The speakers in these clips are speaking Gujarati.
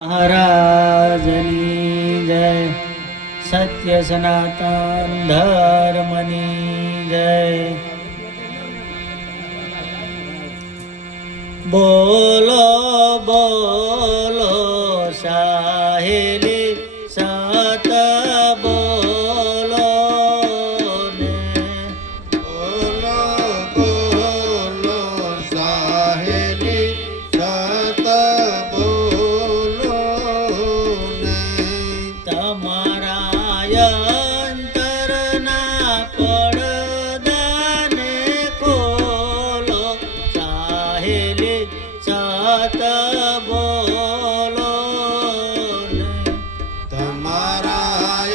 महाराजनी जय। सत्य सनातन धर्मनी जय। बोलो बोलो साहेली सत बोलो ने। बोलो बोलो साहेली सत बोलो ने। તમારા અંતરના પડદાને ખોલો સાહેલી સત બોલો ને। તમારા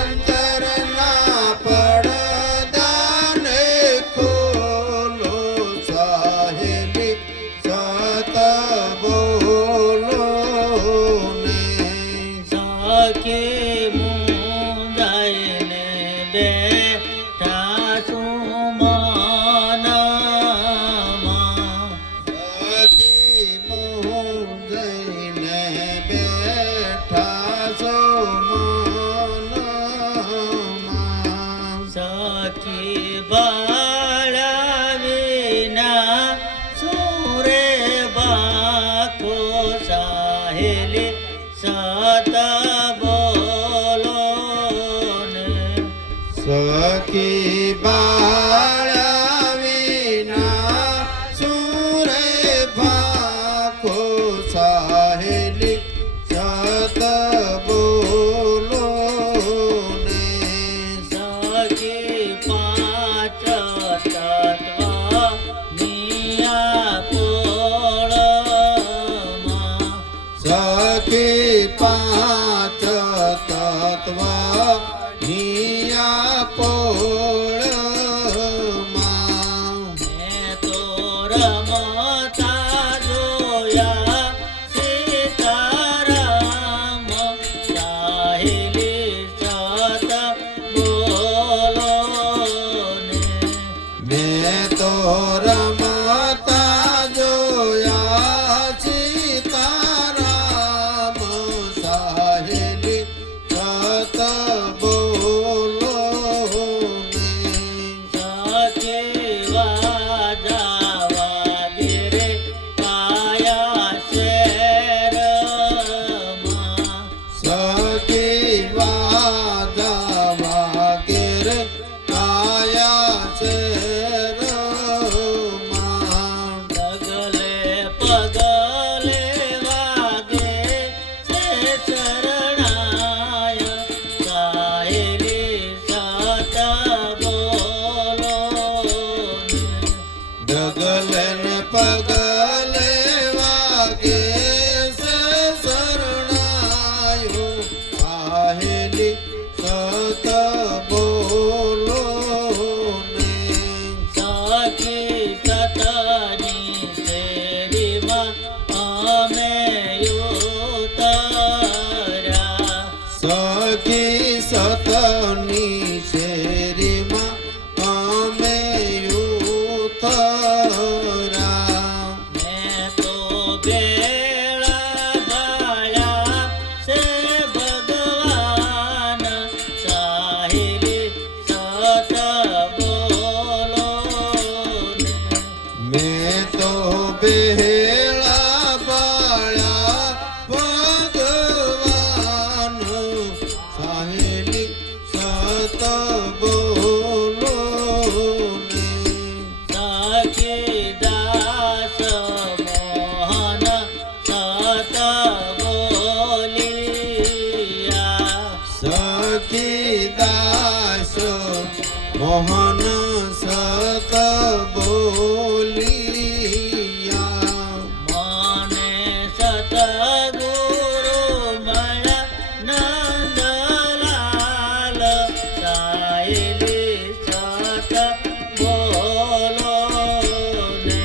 અંતરના પડદાને ખોલો સાહેલી સત બોલો ને। સખી મુંજાઈને બેઠા સુમનમાં। સખી મૂંઝાઈને બેઠા છો મનમાં। સખી બાળા વિના સુરે બાખો સાહેલી સત બોલો ને। સખી બાળા વિના સુરે ભાખો સાહેલી સત બોલો ને। સખી પાંચ તત્વ નિયા પોળમાં। સખી પાંચ તત્વ નિયા પોળમાં। મેં તો રમતા જોયા સીતારામ સાહેલી સત બોલો ને। મેં તો રમતા જોયા સીતારામ સાહેલી સત બોલો ને। સખી વાજાવા ગીરે કાયા શેરમાં। સખી વાજાવા ગેર કાયા શેરમાં। ડગલે પગલે વાગે છે શરણાય સાહેલી સત બોલો ને। ડગલે ને પગલે વાગે છે શરણાયો સાહેલી સત બોલો ને। સખી સતની શેરીમાં અમે ઉતર્યા। સખી સતની શેરીમાં અમે ઉતર્યા। મેં તો બેળા ભાળ્યા છે ભગવાન સાહેલી સત બોલો ને। મેં તો બેળા બાળ્યા ભગવાન સાહેલી સત બોલો ને। સખી દાસ મોહન સત બોલિયા। સખી દાસ મોહન સત બોલિયા। મને સતગુરુ મળ્યા નંદલાલ સાહેલી સત બોલો ને।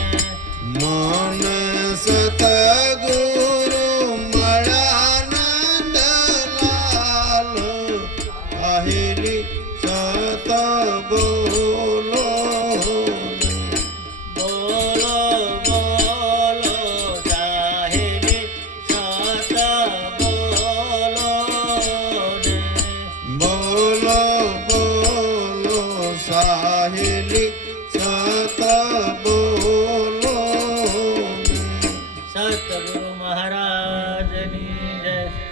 મને સતગુરુ મળ્યા નંદલાલ સાહેલી સત બોલો સત